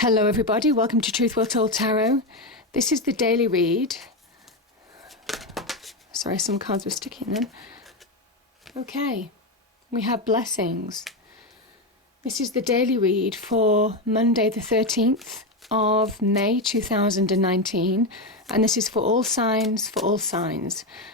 Hello everybody, welcome to Truth Well Told Tarot. This is the daily read. Sorry, some cards were sticking then. Okay, we have blessings. This is the daily read for Monday the 13th of May 2019, and this is for all signs,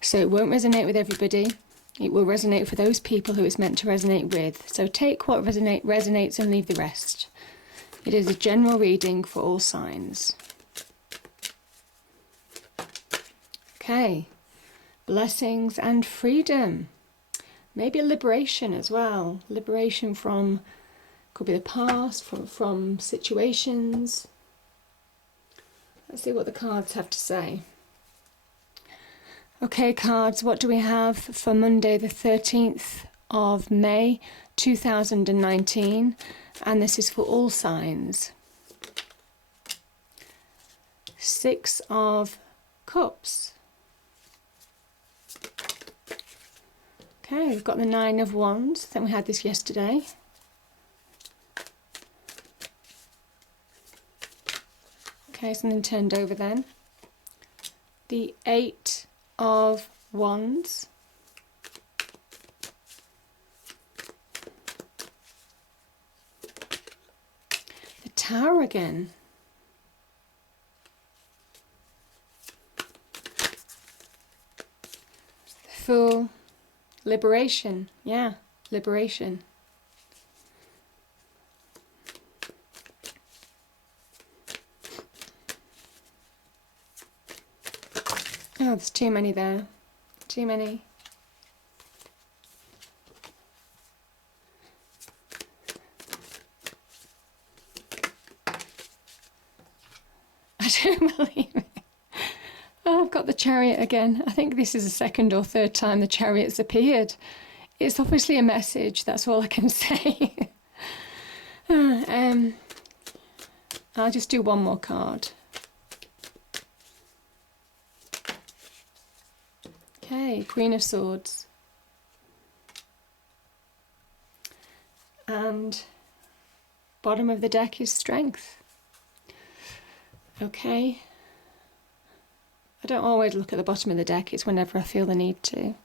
So it won't resonate with everybody. It will resonate for those people who it's meant to resonate with. So take what resonates and leave the rest. It is a general reading for all signs. Okay, blessings and freedom. Maybe a liberation as well. Liberation from, could be the past, from situations. Let's see what the cards have to say. Okay, cards, what do we have for Monday the 13th of May 2019? And this is for all signs. Six of Cups. Okay, we've got the Nine of Wands. I think we had this yesterday. Okay, something turned over then. The Eight of Wands. Tower again. Fool. Liberation. Yeah, liberation. Oh, there's too many there. Too many. I don't believe it. Oh, I've got the chariot again. I think this is the second or third time the chariot's appeared. It's obviously a message, that's all I can say. I'll just do one more card. Okay, Queen of Swords. And bottom of the deck is Strength. Okay, I don't always look at the bottom of the deck, it's whenever I feel the need to.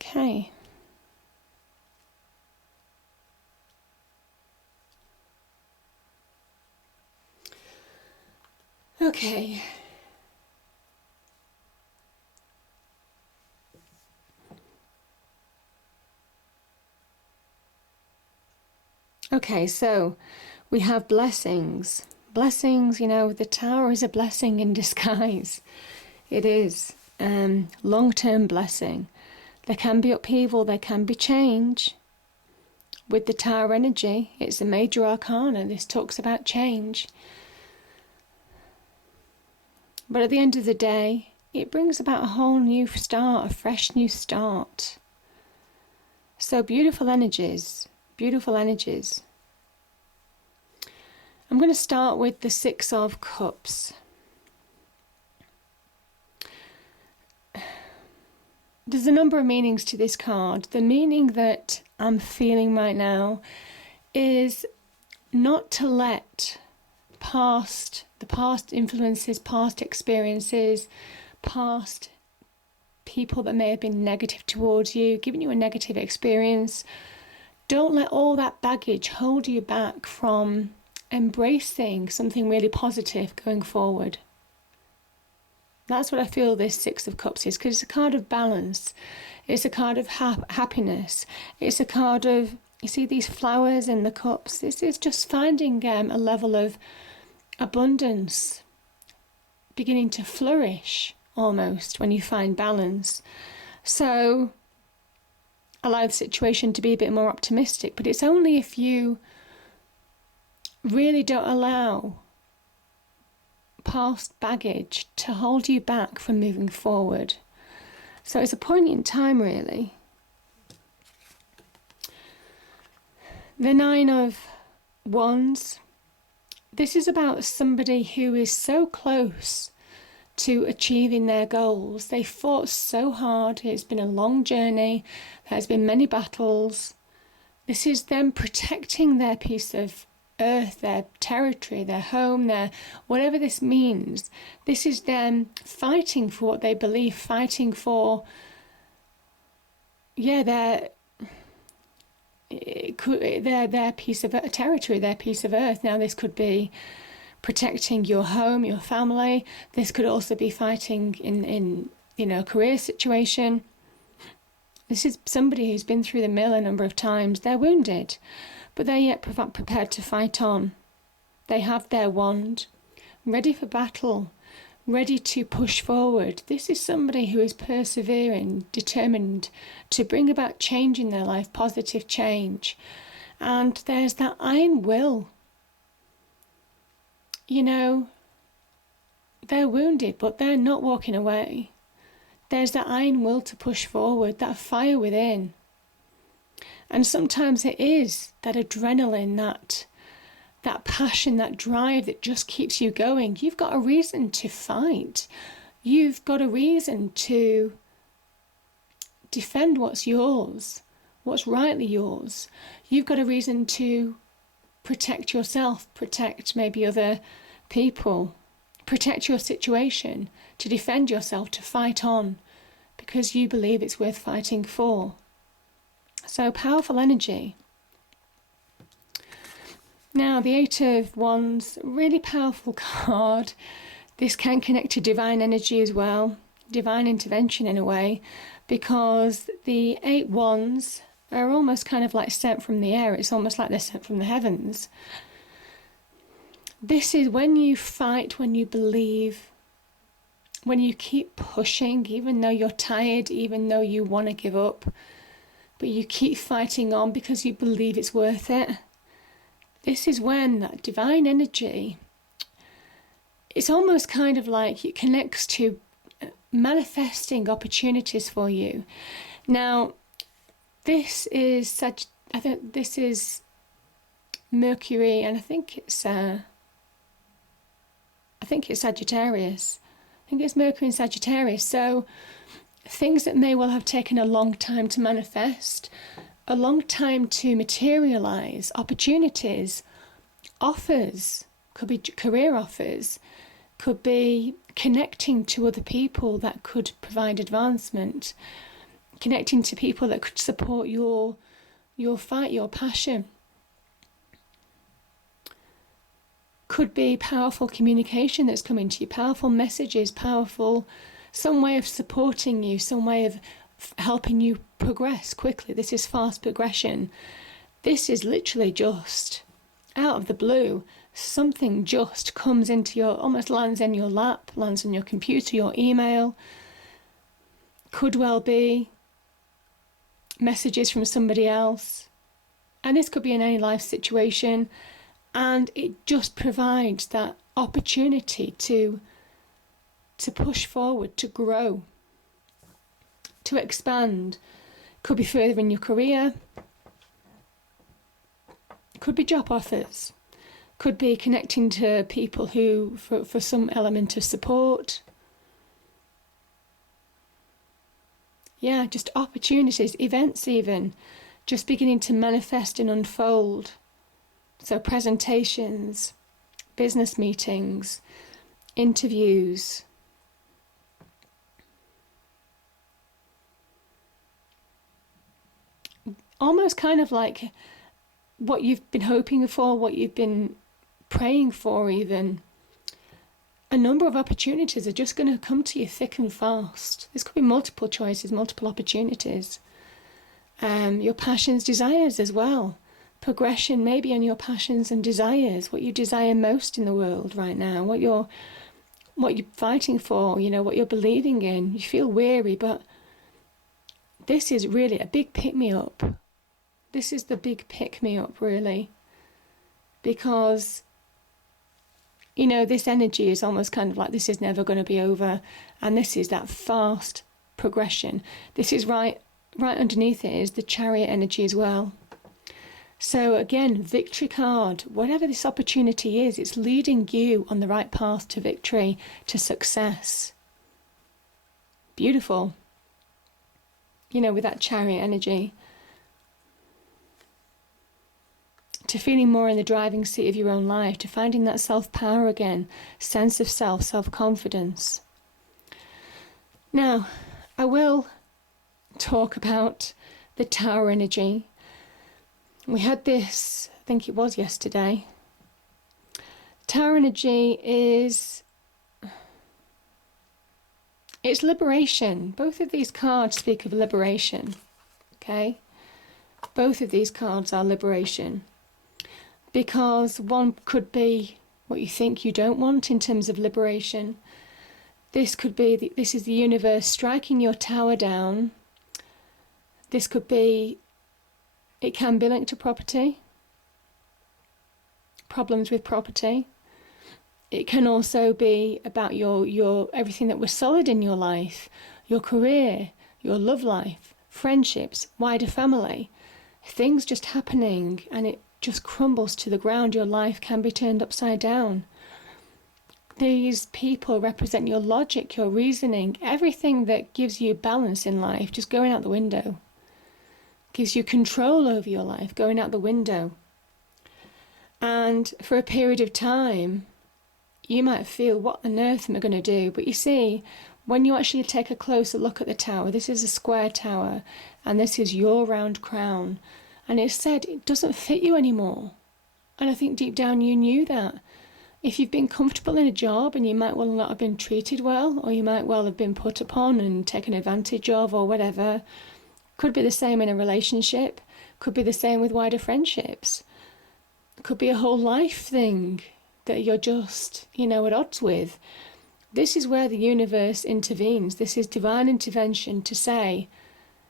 Okay. Okay. Okay, so we have blessings. Blessings, you know, the Tower is a blessing in disguise. It is. Long-term blessing. There can be upheaval, there can be change. With the Tower energy, it's a major arcana. This talks about change. But at the end of the day, it brings about a whole new start, a fresh new start. So beautiful energies, beautiful energies. I'm going to start with the Six of Cups. There's a number of meanings to this card. The meaning that I'm feeling right now is not to let the past influences, past experiences, past people that may have been negative towards you, giving you a negative experience. Don't let all that baggage hold you back from embracing something really positive going forward. That's what I feel this Six of Cups is, because it's a card of balance. It's a card of happiness. It's a card of, you see these flowers in the cups. This is just finding a level of abundance, beginning to flourish almost when you find balance. So allow the situation to be a bit more optimistic, but it's only if you really don't allow past baggage to hold you back from moving forward. So it's a poignant time, really. The Nine of Wands. This is about somebody who is so close to achieving their goals. They fought so hard. It's been a long journey. There's been many battles. This is them protecting their piece of earth, their territory, their home, their whatever this means. This is them fighting for what they believe, fighting for, their piece of territory, their piece of earth. Now, this could be protecting your home, your family. This could also be fighting in a career situation. This is somebody who's been through the mill a number of times. They're wounded, but they're yet prepared to fight on. They have their wand, ready for battle, ready to push forward. This is somebody who is persevering, determined to bring about change in their life, positive change. And there's that iron will. They're wounded, but they're not walking away. There's that iron will to push forward, that fire within. And sometimes it is that adrenaline, that passion, that drive that just keeps you going. You've got a reason to fight. You've got a reason to defend what's yours, what's rightly yours. You've got a reason to protect yourself, protect maybe other people, protect your situation, to defend yourself, to fight on, because you believe it's worth fighting for. So powerful energy. Now, the Eight of Wands, really powerful card. This can connect to divine energy as well, divine intervention in a way, because the Eight Wands are almost kind of like sent from the air. It's almost like they're sent from the heavens. This is when you fight, when you believe, when you keep pushing, even though you're tired, even though you want to give up, but you keep fighting on because you believe it's worth it. This is when that divine energy, it's almost kind of like it connects to manifesting opportunities for you. Now, this is I think this is Mercury, and I think it's Sagittarius. I think it's Mercury in Sagittarius. So things that may well have taken a long time to manifest, a long time to materialize, opportunities, offers, could be career offers, could be connecting to other people that could provide advancement, connecting to people that could support your fight, your passion. Could be powerful communication that's coming to you, powerful messages, some way of supporting you, some way of helping you progress quickly. This is fast progression. This is literally just out of the blue. Something just comes into almost lands in your lap, lands on your computer, your email. Could well be messages from somebody else. And this could be in any life situation. And it just provides that opportunity to push forward, to grow, to expand. Could be further in your career. Could be job offers. Could be connecting to people who, for some element of support. Yeah, just opportunities, events even, just beginning to manifest and unfold. So presentations, business meetings, interviews. Almost kind of like what you've been hoping for, what you've been praying for even. A number of opportunities are just going to come to you thick and fast. This could be multiple choices, multiple opportunities. Your passions, desires as well. Progression maybe on your passions and desires, what you desire most in the world right now, what you're fighting for, what you're believing in. You feel weary, but this is really a big pick-me-up. This is the big pick-me-up, really. Because, this energy is almost kind of like this is never going to be over. And this is that fast progression. This is right underneath it is the chariot energy as well. So again, victory card, whatever this opportunity is, it's leading you on the right path to victory, to success. Beautiful. With that chariot energy. to feeling more in the driving seat of your own life, to finding that self-power again, sense of self, self-confidence. Now, I will talk about the Tower energy. We had this, I think it was yesterday. Tower energy is, it's liberation. Both of these cards speak of liberation, okay? Both of these cards are liberation, because one could be what you think you don't want in terms of liberation. This could be, this is the universe striking your tower down. This could be, it can be linked to property, problems with property. It can also be about your everything that was solid in your life, your career, your love life, friendships, wider family. Things just happening and it just crumbles to the ground. Your life can be turned upside down. These people represent your logic, your reasoning, everything that gives you balance in life just going out the window. Gives you control over your life going out the window. And for a period of time, you might feel, what on earth am I going to do? But you see, when you actually take a closer look at the tower, this is a square tower, and this is your round crown. And it's said it doesn't fit you anymore. And I think deep down you knew that. If you've been comfortable in a job and you might well not have been treated well, or you might well have been put upon and taken advantage of or whatever, could be the same in a relationship, could be the same with wider friendships. It could be a whole life thing that you're just, at odds with. This is where the universe intervenes. This is divine intervention to say,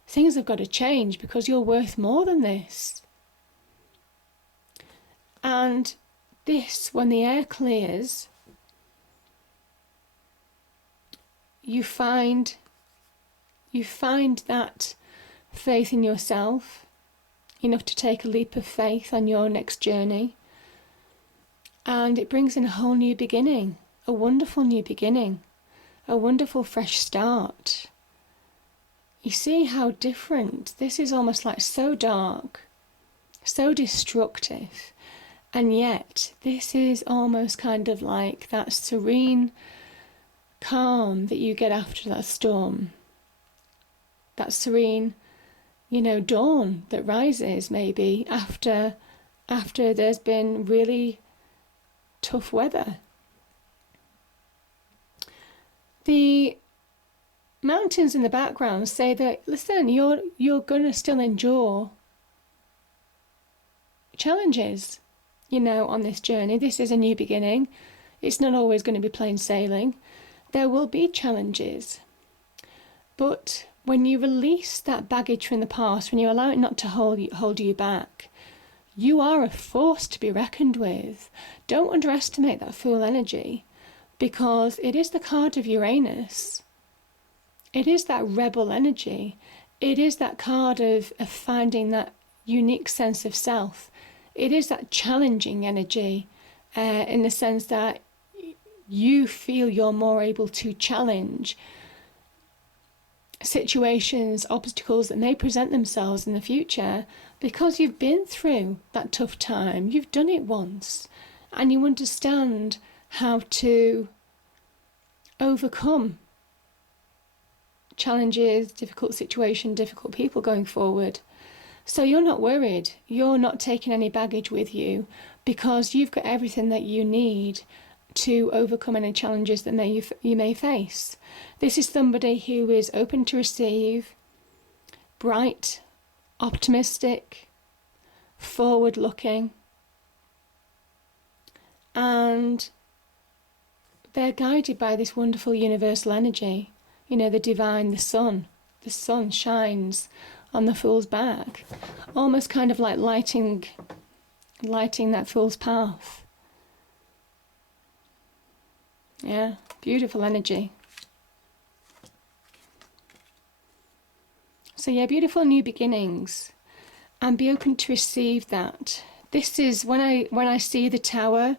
things have got to change because you're worth more than this. And this, when the air clears, you find that faith in yourself, enough to take a leap of faith on your next journey. And it brings in a whole new beginning, a wonderful new beginning, a wonderful fresh start. You see how different, this is almost like so dark, so destructive. And yet, this is almost kind of like that serene calm that you get after that storm. That serene, dawn that rises maybe after there's been really tough weather. The mountains in the background say that, listen, you're going to still endure challenges. On this journey. This is a new beginning. It's not always going to be plain sailing. There will be challenges. But when you release that baggage from the past, when you allow it not to hold you back, you are a force to be reckoned with. Don't underestimate that Fool energy, because it is the card of Uranus. It is that rebel energy. It is that card of finding that unique sense of self. It is that challenging energy in the sense that you feel you're more able to challenge situations, obstacles that may present themselves in the future because you've been through that tough time. You've done it once and you understand how to overcome challenges, difficult situations, difficult people going forward. So you're not worried, you're not taking any baggage with you because you've got everything that you need to overcome any challenges that you may face. This is somebody who is open to receive, bright, optimistic, forward-looking, and they're guided by this wonderful universal energy. The divine, the sun. The sun shines on the Fool's back, almost kind of like lighting that Fool's path. Yeah, beautiful energy. So yeah, beautiful new beginnings, and be open to receive that. This is when I see the tower,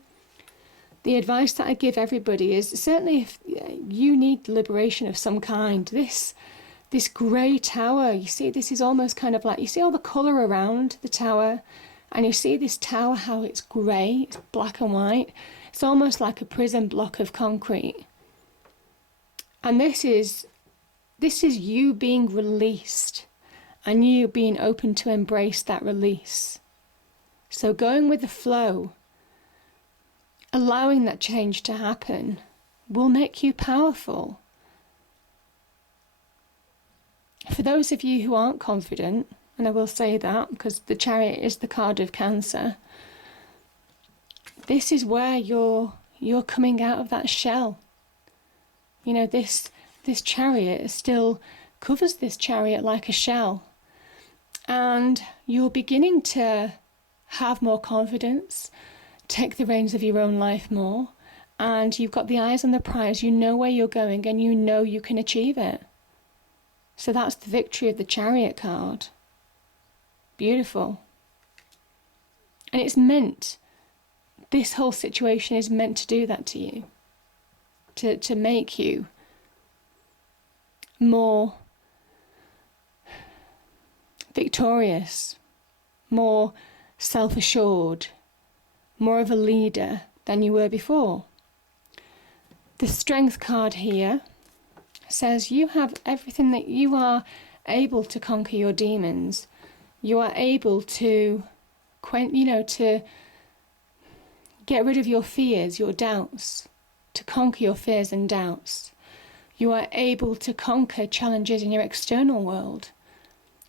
the advice that I give everybody is certainly if you need liberation of some kind, this grey tower, you see, this is almost kind of like, you see all the colour around the tower, And you see this tower, how it's grey, it's black and white. It's almost like a prison block of concrete. And this is you being released and you being open to embrace that release. So going with the flow, allowing that change to happen, will make you powerful. For those of you who aren't confident, and I will say that because the chariot is the card of Cancer, this is where you're coming out of that shell. You know, this chariot still covers this chariot like a shell. And you're beginning to have more confidence, take the reins of your own life more, and you've got the eyes on the prize, you know where you're going, and you know you can achieve it. So that's the victory of the Chariot card. Beautiful. And it's meant, this whole situation is meant to do that to you. To make you more victorious, more self-assured, more of a leader than you were before. The Strength card here says you have everything, that you are able to conquer your demons. You are able to, to get rid of your fears, your doubts, to conquer your fears and doubts. You are able to conquer challenges in your external world,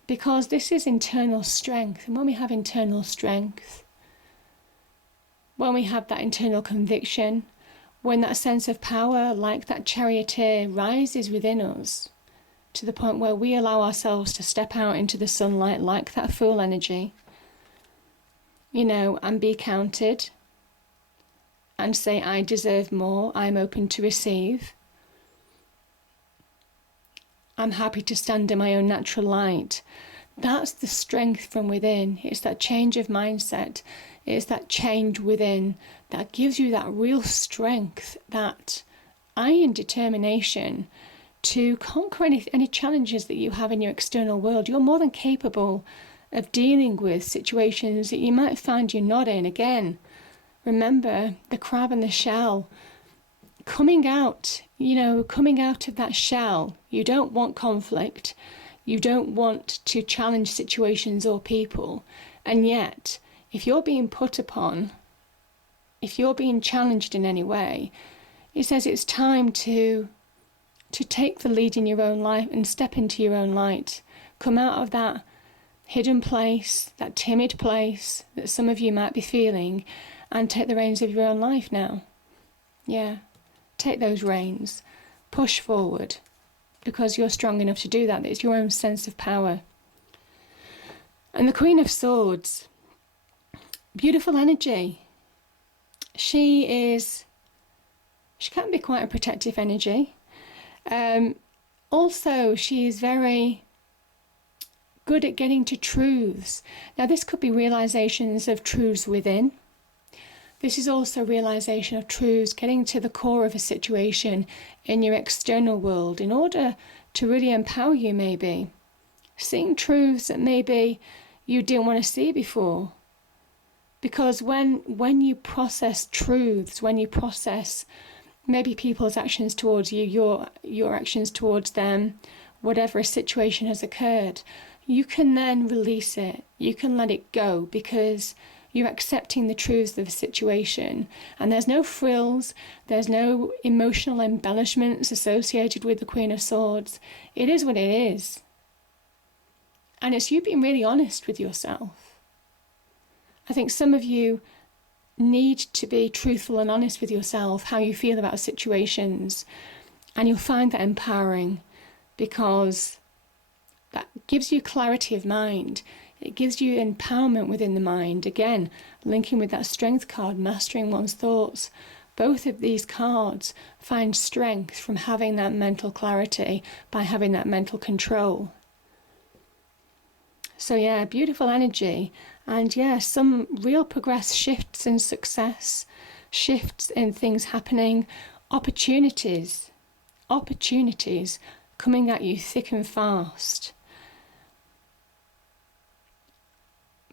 because this is internal strength. And when we have internal strength, when we have that internal conviction, when that sense of power, like that charioteer, rises within us to the point where we allow ourselves to step out into the sunlight like that full energy, and be counted and say, I deserve more, I'm open to receive, I'm happy to stand in my own natural light. That's the strength from within. It's that change of mindset. It's that change within that gives you that real strength, that iron determination to conquer any challenges that you have in your external world. You're more than capable of dealing with situations that you might find you're not in. Again, remember the crab and the shell. Coming out of that shell, you don't want conflict. You don't want to challenge situations or people. And yet, if you're being put upon, if you're being challenged in any way, it says it's time to take the lead in your own life and step into your own light. Come out of that hidden place, that timid place that some of you might be feeling, and take the reins of your own life now. Yeah, take those reins. Push forward, because you're strong enough to do that. It's your own sense of power. And the Queen of Swords, beautiful energy. She can be quite a protective energy. Also, she is very good at getting to truths. Now, this could be realizations of truths within. This is also realization of truths, getting to the core of a situation in your external world in order to really empower you, maybe. Seeing truths that maybe you didn't want to see before. Because when you process truths, when you process maybe people's actions towards you, your actions towards them, whatever a situation has occurred, you can then release it. You can let it go, because you're accepting the truths of the situation. And there's no frills, there's no emotional embellishments associated with the Queen of Swords. It is what it is. And it's you being really honest with yourself. I think some of you need to be truthful and honest with yourself, how you feel about situations. And you'll find that empowering, because that gives you clarity of mind. It gives you empowerment within the mind. Again, linking with that Strength card, mastering one's thoughts. Both of these cards find strength from having that mental clarity, by having that mental control. So yeah, beautiful energy. And yeah, some real progress, shifts in success, shifts in things happening, opportunities coming at you thick and fast.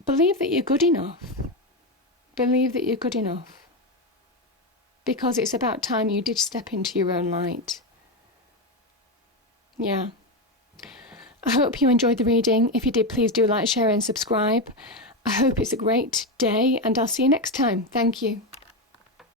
believe that you're good enough. Believe that you're good enough. Because it's about time you did step into your own light. Yeah. I hope you enjoyed the reading. If you did, please do like, share and subscribe. I hope it's a great day, and I'll see you next time. Thank you.